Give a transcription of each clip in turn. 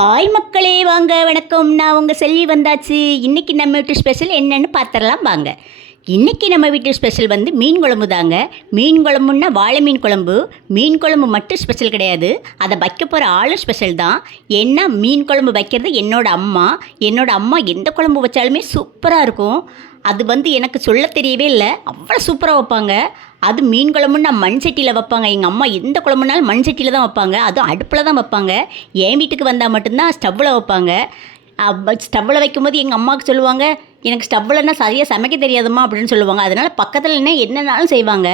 Hi மக்களே, வாங்க வணக்கம். நான் உங்கள் செல்வி வந்தாச்சு. இன்றைக்கி நம்ம வீட்டு ஸ்பெஷல் என்னென்னு பார்த்துடலாம் வாங்க. இன்றைக்கி நம்ம வீட்டு ஸ்பெஷல் வந்து மீன் குழம்பு தாங்க. மீன் குழம்புன்னா வாழை மீன் குழம்பு. மீன் குழம்பு மட்டும் ஸ்பெஷல் கிடையாது, அதை வைக்க போகிற ஆளும் ஸ்பெஷல் தான். ஏன்னா மீன் குழம்பு வைக்கிறது என்னோடய அம்மா எந்த குழம்பு வச்சாலுமே சூப்பராக இருக்கும். அது வந்து எனக்கு சொல்ல தெரியவே இல்லை, அவ்வளோ சூப்பராக வைப்பாங்க. அது மீன் குழம்புன்னா மண் சட்டியில் வைப்பாங்க. எங்கள் அம்மா எந்த குழம்புனாலும் மண் சட்டியில் தான் வைப்பாங்க, அதுவும் அடுப்பில் தான் வைப்பாங்க. என் வீட்டுக்கு வந்தால் மட்டும்தான் ஸ்டவ்வில் வைப்பாங்க. ஸ்டவ்வில் வைக்கும்போது எங்கள் அம்மாவுக்கு சொல்லுவாங்க, எனக்கு ஸ்டவ்வில்னா சரியாக சமைக்க தெரியாதும்மா அப்படின்னு சொல்லுவாங்க. அதனால் பக்கத்தில் என்னன்னாலும் செய்வாங்க.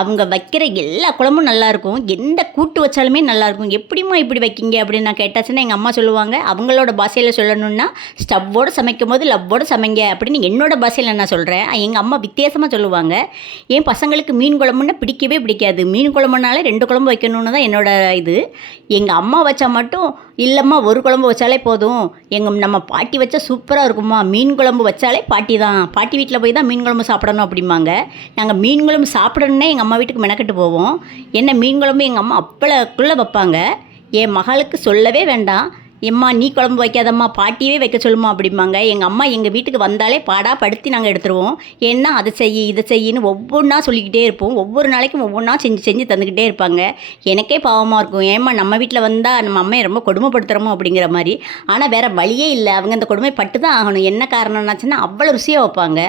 அவங்க வைக்கிற எல்லா குழம்பும் நல்லாயிருக்கும், எந்த கூட்டு வச்சாலுமே நல்லாயிருக்கும். எப்படிம்மா இப்படி வைக்கிங்க அப்படின்னு நான் கேட்டாச்சுன்னா எங்கள் அம்மா சொல்லுவாங்க, அவங்களோட பாஷையில் சொல்லணுன்னா ஸ்டவ்வோடு சமைக்கும் போது லவ்வோடு சமைங்க அப்படின்னு என்னோடய பாஷையில் நான் சொல்கிறேன். எங்கள் அம்மா வித்தியாசமாக சொல்லுவாங்க. என் பசங்களுக்கு மீன் குழம்புன்னா பிடிக்கவே பிடிக்காது. மீன் குழம்புனாலே 2 குழம்பு வைக்கணுன்னு தான் என்னோடய இது. எங்கள் அம்மா வச்சா மட்டும் இல்லைம்மா, ஒரு குழம்பு வச்சாலே போதும், நம்ம பாட்டி வச்சா சூப்பராக இருக்குமா, மீன் குழம்பு வச்சாலே பாட்டி தான், பாட்டி வீட்டில் போய் தான் மீன் குழம்பு சாப்பிடணும் அப்படிம்பாங்க. நாங்கள் மீன் குழம்பு சாப்பிடணுன்னே எங்கள் அம்மா வீட்டுக்கு மெனக்கெட்டு போவோம். என்ன மீன் குழம்பு எங்கள் அம்மா அப்பளக்குள்ளே வைப்பாங்க. என் மகளுக்கு சொல்லவே வேண்டாம், எம்மா நீ குழம்பு வைக்காதம்மா, பாட்டியே வைக்க சொல்லுமா அப்படிம்பாங்க. எங்கள் அம்மா எங்கள் வீட்டுக்கு வந்தாலே படுத்தி நாங்கள் எடுத்துருவோம். ஏன்னா அதை செய் இதை செய்யின்னு ஒவ்வொன்றா சொல்லிக்கிட்டே இருப்போம். ஒவ்வொரு நாளைக்கும் ஒவ்வொன்றா செஞ்சு தந்துக்கிட்டே இருப்பாங்க. எனக்கே பாவமாக இருக்கும், ஏம்மா நம்ம வீட்டில் வந்தால் நம்ம அம்மையை ரொம்ப கொடுமைப்படுத்துகிறோமோ அப்படிங்கிற மாதிரி. ஆனால் வேறு வழியே இல்லை, அவங்க அந்த கொடுமைப்பட்டு தான் ஆகணும். என்ன காரணம்னாச்சுன்னா அவ்வளோ ருசியாக வைப்பாங்க.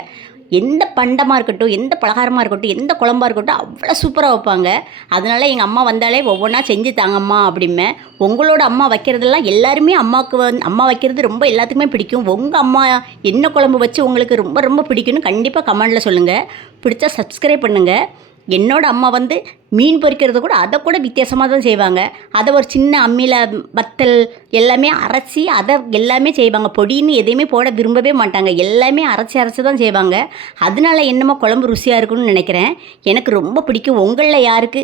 எந்த பண்டமாக இருக்கட்டும், எந்த பலகாரமாக இருக்கட்டும், எந்த குழம்பாக இருக்கட்டும், அவ்வளோ சூப்பராக வைப்பாங்க. அதனால் எங்கள் அம்மா வந்தாலே ஒவ்வொன்றா செஞ்சு தாங்கம்மா அப்படிம்பேன். உங்களோட அம்மா வைக்கிறதெல்லாம் எல்லாருமே அம்மா வைக்கிறது ரொம்ப எல்லாத்துக்குமே பிடிக்கும். உங்கள் அம்மா என்ன குழம்பு வச்சு உங்களுக்கு ரொம்ப ரொம்ப பிடிக்குன்னு கண்டிப்பாக கமெண்டில் சொல்லுங்கள். பிடிச்சா சப்ஸ்கிரைப் பண்ணுங்கள். என்னோடய அம்மா வந்து மீன் பொரிக்கிறது கூட அதை கூட வித்தியாசமாக தான் செய்வாங்க. அதை ஒரு சின்ன அம்மியில் வத்தல் எல்லாமே அரைச்சி அதை எல்லாமே செய்வாங்க. பொடின்னு எதையுமே போட விரும்பவே மாட்டாங்க, எல்லாமே அரைச்சி தான் செய்வாங்க. அதனால என்னமோ குழம்பு ருசியாக இருக்குன்னு நினைக்கிறேன். எனக்கு ரொம்ப பிடிக்கும். உங்களில் யாருக்கு